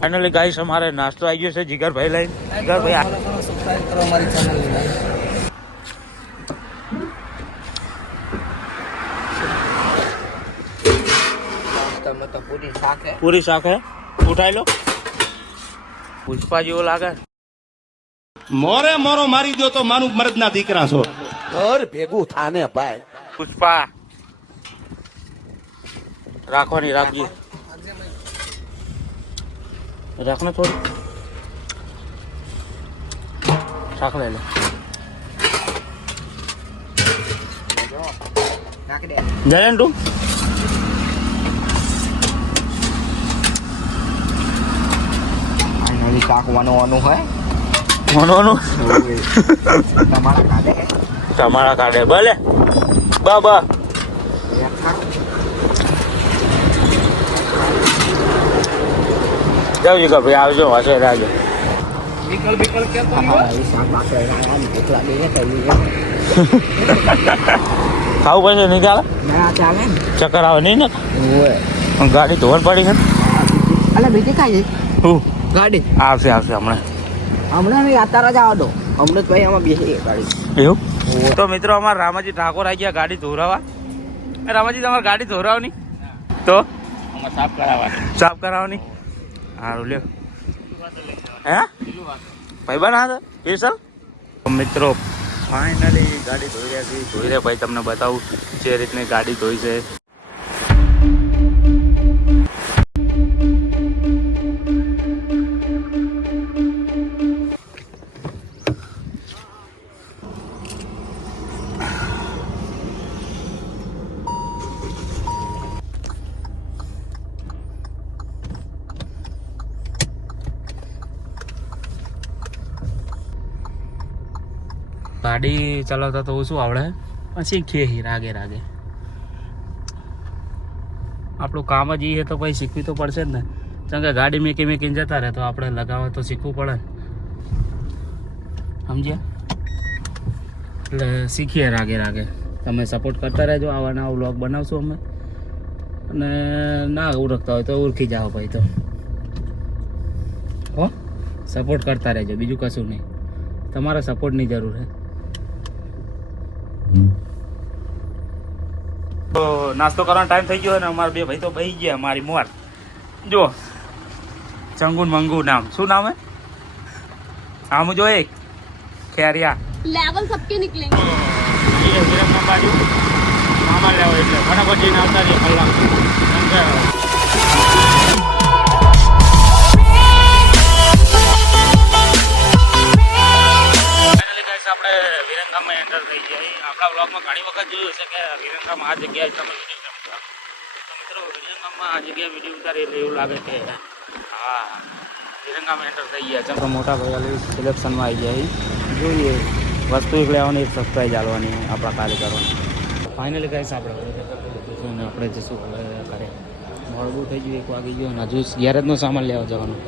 Finally guys અમારે નાસ્તો આવી ગયો છે જીગરભાઈ લઈને. જીગરભાઈ સબસ્ક્રાઇબ કરો અમારી ચેનલ. પૂરી શાક હે ઉઠાઈ લો. પુષ્પા જેવો લાગે. મોરે મોરો મારી દો તો માનું મરદ ના દીકરા છો. ઘર ભેગું થાને ભાઈ. પુષ્પા રાખવાની રાખજે. રાખને થોડી શાક લઈ લે. જયન તું શાક વનવાનું હોય મનવાનું તમારા કાઢે તમારા કાઢે ભલે બાબા. જાવ જીગા ભાઈ આવજો વાંચો રાખજો. ખાવું પડશે નહીં ચાલે ચક્કર આવે નહીં ને ગાડી ધોરણ પડી ગઈ. બીજી ખાઈ હું ગાડી આવશે આવશે હમણાં અત્યારે જ આવો દો અમૃતભાઈ આમાં બેસી ગાડી એવું. તો મિત્રો અમારા રામાજી ઠાકોર આવી ગયા ગાડી ધોરાવા. રામાજી તમારે ગાડી ધોરાવની તો સાફ કરાવવાની. સારું લ્યો હે ભાઈ બન હા સ્પેશલ. મિત્રો ફાઇનલી ગાડી ધોઈ રહ્યા છીએ. ધોઈ રહ્યા ભાઈ તમને બતાવું જે રીતની ગાડી ધોઈ છે. ગાડી ચલાવતા તો ઓછું આવડે પણ શીખીએ રાગે રાગે. આપણું કામ જ એ તો પછી શીખવી તો પડશે જ ને. કેમ કે ગાડી મેકીને જતા રહે તો આપણે લગાવવા તો શીખવું પડે ને. સમજ્યા? એટલે શીખીએ રાગે રાગે. તમે સપોર્ટ કરતા રહેજો. આવા નવા વ્લોગ બનાવશું અમે. અને ના ઓળખતા હોય તો ઓળખી જાઓ ભાઈ. તો હો સપોર્ટ કરતા રહેજો. બીજું કશું નહીં. તમારા સપોર્ટની જરૂર છે. તો નાસ્તો કરવાનો ટાઈમ થઈ ગયો ને અમારા બે ભાઈ તો બહી ગયા. મારી મોર જો ચંગુન મંગુ નામ. શું નામ હે આમ જો એક ખેરિયા लेवल सबके निकलेंगे. બાજુ મામા લેવો એટલે ફટાફટ જઈને આવતા રહીએ કલાક. આપણે વિરંગામમાં એન્ટર થઈ ગયા. આપણા બ્લોગમાં ઘણી વખત જોયું છે કે વિરંગામાં આ જગ્યાએ તમે વિડીયો ઉતારતા. મિત્રો વિરંગામમાં આ જગ્યાએ વિડીયો ઉતારી એટલે એવું લાગે કે હા વિરંગામાં એન્ટર થઈ ગયા. ચમ તો મોટા ભાઈ સિલેક્શનમાં આવી ગયા. જોઈએ વસ્તુ એક લેવાની એક સબસ્ક્રાઈબ ચાલવાની આપણા કાર્યકરોને. ફાઇનલી કહીશ આપણે આપણે જઈશું હવે ઘરે. મોડું થઈ ગયું 1 વાગી ગયો અને હજુ ગેરેજનો સામાન લેવા જવાનું.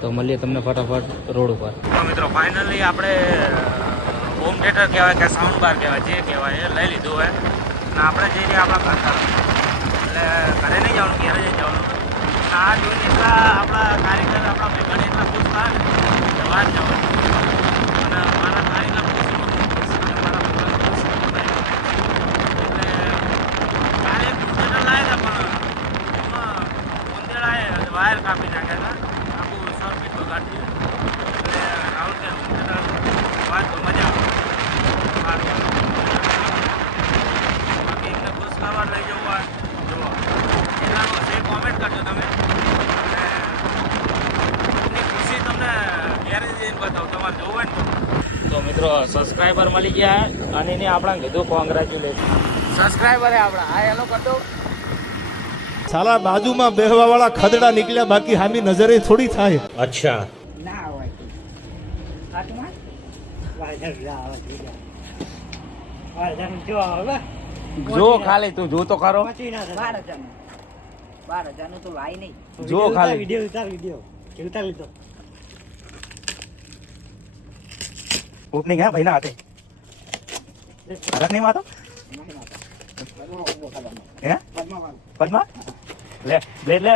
તો મળીએ તમને ફટાફટ રોડ ઉપર. તો મિત્રો ફાઇનલી આપણે હોમ થિયેટર કહેવાય કે સાઉન્ડ બાર કહેવાય જે કહેવાય એ લઈ લીધું હોય. અને આપણે જઈ રહ્યા આપણા ઘર તરફ. એટલે ઘરે નહીં જવાનું ઘરે જઈ જવાનું. આ જોઈને એટલા આપણા કાર્યકર આપણા ભાઈબંધ એટલા ખુશ થાય ને બહાર જવાનું. અને મારા કાર્યકર ખુશ અને મારા ભાઈબંધ ખુશ એટલે કાલે હોમ થિયેટર લાવ્યા હતા પણ એમાં મોંદેડાએ વાયર કાપી નાખ્યા હતા. આખું સર્કિટ બગાડી દીધું. એટલે રાહુલ કે હોમ થિયેટર વાત તો મજા આવે. બાકી એમને ખુશ કરવા લઈ જવું હોય જુઓ એનાનો જે કોમેન્ટ કરજો તમે. અને એમની ખુશી તમને ઘેરે જઈને બતાવો તમારે જોવું હોય ને. તો મિત્રો સબસ્ક્રાઈબર મળી ગયા અને એને આપણા કીધું કોંગ્રેચ્યુલેશન. સબસ્ક્રાઈબર આપણા હા એનો કરતો સાલા બાજુમાં બેહવા વાળા ખદડા નીકળ્યા બાકી હામી નજરે થોડી થાય. અચ્છા ના હોય જો ખાલી તું જો તો ખરો. 12,000 નું તો લાઈ નહીં. જો ખાલી વિડિયો ઉતાર લીધો. ઓપનિંગ હે ભાઈ ના હાથે હરક નહીં માતો હે પદ્મા લે બ્લેડ લે